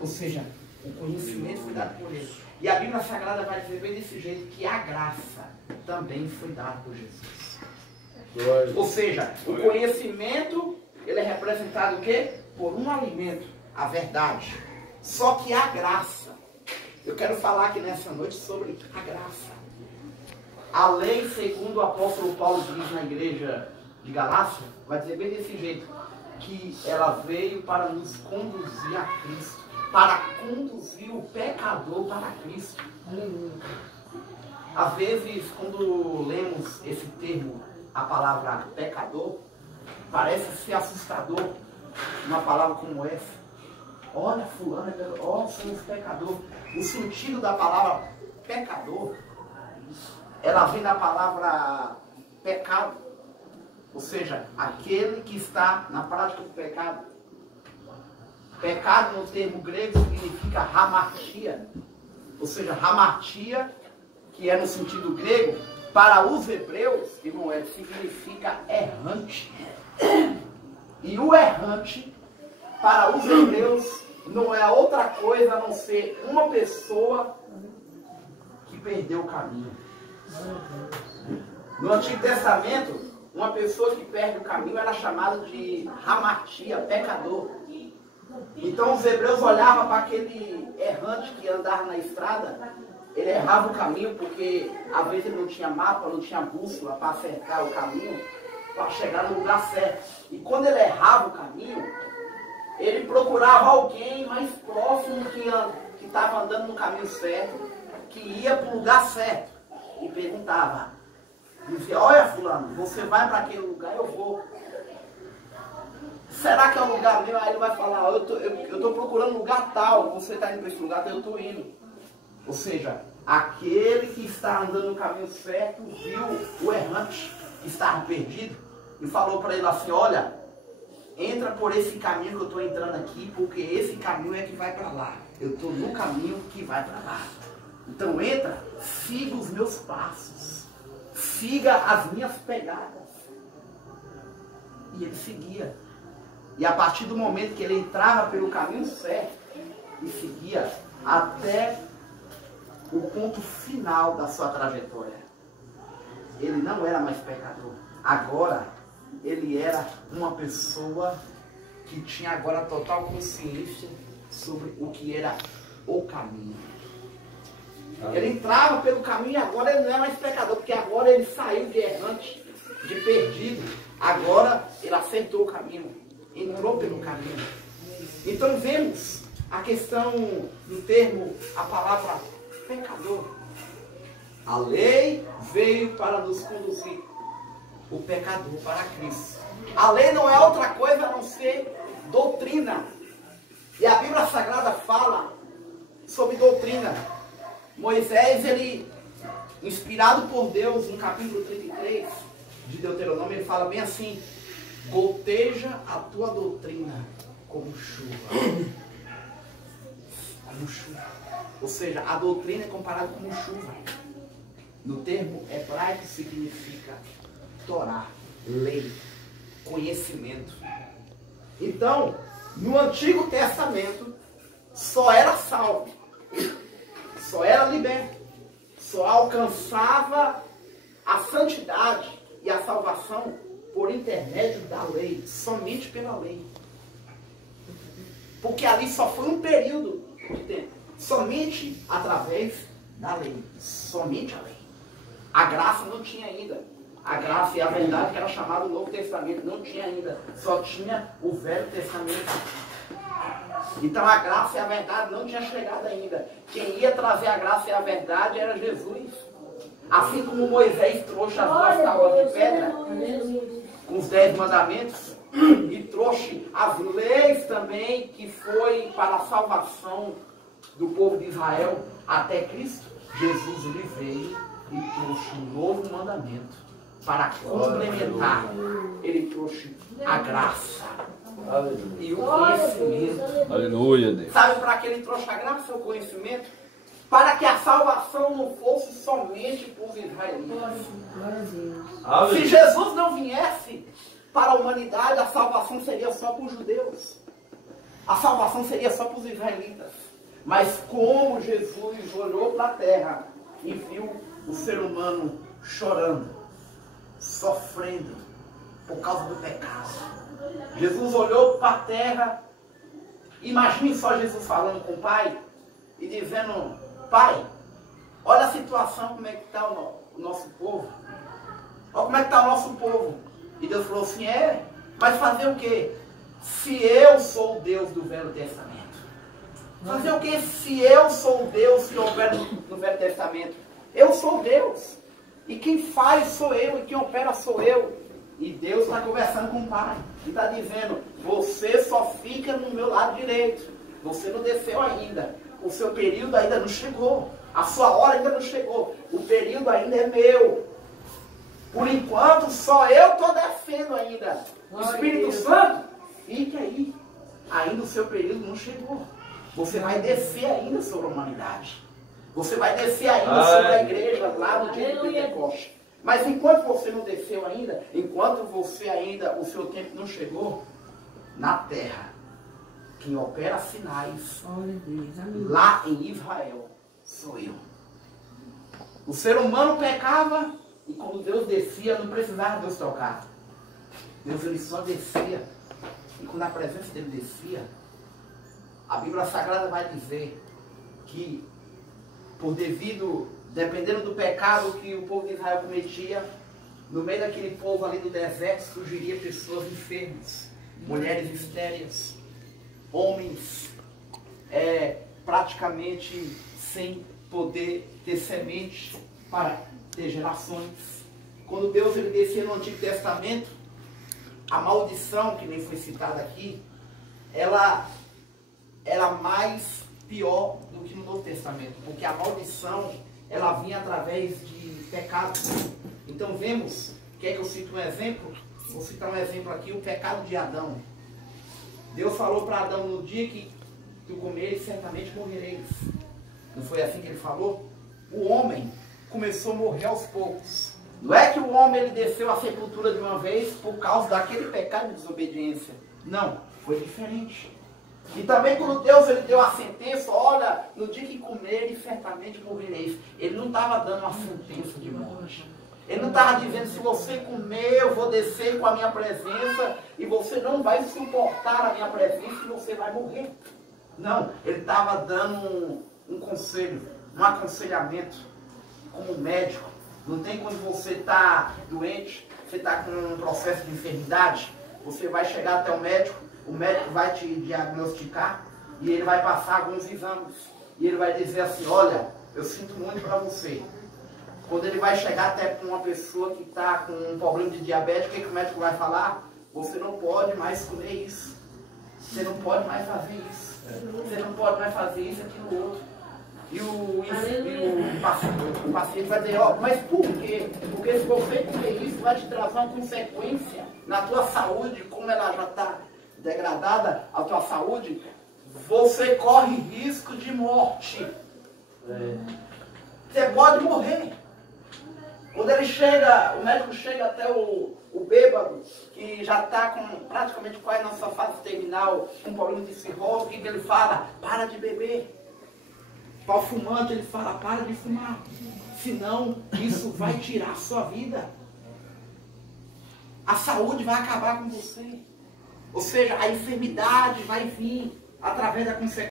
Ou seja, o conhecimento foi dado por ele. E a Bíblia Sagrada vai dizer bem desse jeito que a graça também foi dada por Jesus. Ou seja, o conhecimento, ele é representado o quê? Por um alimento, a verdade. Só que a graça, eu quero falar aqui nessa noite sobre a graça. A lei, segundo o apóstolo Paulo diz na igreja de Galácia, vai dizer bem desse jeito, que ela veio para nos conduzir a Cristo, para conduzir o pecador para Cristo. Às vezes, quando lemos esse termo, a palavra pecador, parece ser assustador, uma palavra como essa. Olha, fulano, ó, somos pecador. O sentido da palavra pecador, ela vem da palavra pecado, ou seja, aquele que está na prática do pecado. Pecado no termo grego significa hamartia, ou seja, hamartia, que é no sentido grego, para os hebreus, que não é, significa errante. E o errante, para os hebreus, não é outra coisa a não ser uma pessoa que perdeu o caminho. No Antigo Testamento, uma pessoa que perde o caminho era chamada de hamartia, pecador. Então os hebreus olhavam para aquele errante que andava na estrada, ele errava o caminho porque às vezes ele não tinha mapa, não tinha bússola para acertar o caminho, para chegar no lugar certo. E quando ele errava o caminho, ele procurava alguém mais próximo que estava andando no caminho certo, que ia para o lugar certo. E perguntava, dizia, olha fulano, você vai para aquele lugar, eu vou. Será que é um lugar meu? Aí ele vai falar, eu estou procurando um lugar tal, você está indo para esse lugar, então eu estou indo. Ou seja, aquele que está andando no caminho certo viu o errante que estava perdido e falou para ele assim, olha, entra por esse caminho que eu estou entrando aqui, porque esse caminho é que vai para lá. Eu estou no caminho que vai para lá. Então entra, siga os meus passos, siga as minhas pegadas. E ele seguia. E a partir do momento que ele entrava pelo caminho certo e seguia até o ponto final da sua trajetória, ele não era mais pecador. Agora, ele era uma pessoa que tinha agora total consciência sobre o que era o caminho. Ele entrava pelo caminho e agora ele não é mais pecador, porque agora ele saiu de errante, de perdido. Agora ele acertou o caminho, entrou pelo caminho. Então vemos a questão do termo, a palavra pecador. A lei veio para nos conduzir o pecador para Cristo. A lei não é outra coisa a não ser doutrina. E a Bíblia Sagrada fala sobre doutrina. Moisés, ele, inspirado por Deus, no capítulo 33 de Deuteronômio, ele fala bem assim, goteja a tua doutrina como chuva. Como chuva. Ou seja, a doutrina é comparada como chuva. No termo hebraico significa Torá, lei, conhecimento. Então, no Antigo Testamento, só era salvo, só era liberto, só alcançava a santidade e a salvação por intermédio da lei, somente pela lei. Porque ali só foi um período de tempo, somente através da lei, somente a lei. A graça não tinha ainda. A graça e a verdade, que era chamado o Novo Testamento, não tinha ainda. Só tinha o Velho Testamento. Então a graça e a verdade não tinha chegado ainda. Quem ia trazer a graça e a verdade era Jesus. Assim como Moisés trouxe as duas tábuas de pedra, com os 10 mandamentos, e trouxe as leis também, que foi para a salvação do povo de Israel até Cristo, Jesus lhe veio e trouxe um novo mandamento para complementar. Ele trouxe a graça e o conhecimento. Aleluia, Deus. Sabe para que ele trouxe a graça e o conhecimento? Para que a salvação não fosse somente para os israelitas. Se Jesus não viesse para a humanidade, a salvação seria só para os judeus. A salvação seria só para os israelitas. Mas como Jesus olhou para a terra e viu o ser humano chorando, sofrendo por causa do pecado. Jesus olhou para a terra. Imagine só Jesus falando com o Pai e dizendo: Pai, olha a situação, como é que está o nosso povo. Olha como é que está o nosso povo. E Deus falou assim: mas fazer o quê? Se eu sou o Deus do Velho Testamento. Fazer o quê? Se eu sou o Deus que opera no Velho Testamento. Eu sou Deus. E quem faz sou eu, e quem opera sou eu. E Deus está conversando com o Pai. E está dizendo: você só fica no meu lado direito. Você não desceu ainda. O seu período ainda não chegou. A sua hora ainda não chegou. O período ainda é meu. Por enquanto, só eu estou descendo ainda. O Espírito Santo, fique aí. Ainda o seu período não chegou. Você vai descer ainda sobre a humanidade. Você vai descer ainda sobre a igreja lá no dia do Pentecoste. Mas enquanto você não desceu ainda, enquanto você ainda, o seu tempo não chegou, na terra, quem opera sinais, lá em Israel, sou eu. O ser humano pecava, e quando Deus descia, não precisava Deus tocar. Deus ele só descia. E quando a presença dele descia, a Bíblia Sagrada vai dizer que, dependendo do pecado que o povo de Israel cometia, no meio daquele povo ali do deserto surgiria pessoas enfermas, mulheres estéreis, homens praticamente sem poder ter semente para ter gerações. Quando Deus ele descia no Antigo Testamento, a maldição, que nem foi citada aqui, ela era mais pior do que no Novo Testamento, porque a maldição ela vinha através de pecados. Então vemos, quer que eu cite um exemplo? Vou citar um exemplo aqui, o pecado de Adão. Deus falou para Adão: no dia que tu comeres, certamente morrereis. Não foi assim que ele falou? O homem começou a morrer aos poucos. Não é que o homem ele desceu à sepultura de uma vez por causa daquele pecado de desobediência. Não, foi diferente. E também quando Deus ele deu a sentença: olha, no dia que comeres, certamente morrereis. Ele não estava dando uma sentença de morte. Ele não estava dizendo: se você comer, eu vou descer com a minha presença e você não vai suportar a minha presença e você vai morrer. Não, ele estava dando um conselho, um aconselhamento como médico. Não tem quando você está doente, você está com um processo de enfermidade, você vai chegar até o médico vai te diagnosticar e ele vai passar alguns exames. E ele vai dizer assim: olha, eu sinto muito para você. Quando ele vai chegar até com uma pessoa que está com um problema de diabetes, o que o médico vai falar? Você não pode mais comer isso. Você não pode mais fazer isso. Você não pode mais fazer isso, aquilo, outro. E o paciente vai dizer: ó, mas por quê? Porque se você comer isso, vai te trazer uma consequência na tua saúde, como ela já está degradada, a tua saúde, você corre risco de morte. Você pode morrer. Quando ele chega, o médico chega até o bêbado, que já está com praticamente quase na sua fase terminal, com problema de cirrose, o que ele fala? Para de beber. Para o fumante ele fala: para de fumar, senão isso vai tirar a sua vida. A saúde vai acabar com você. Ou seja, a enfermidade vai vir através da consequência.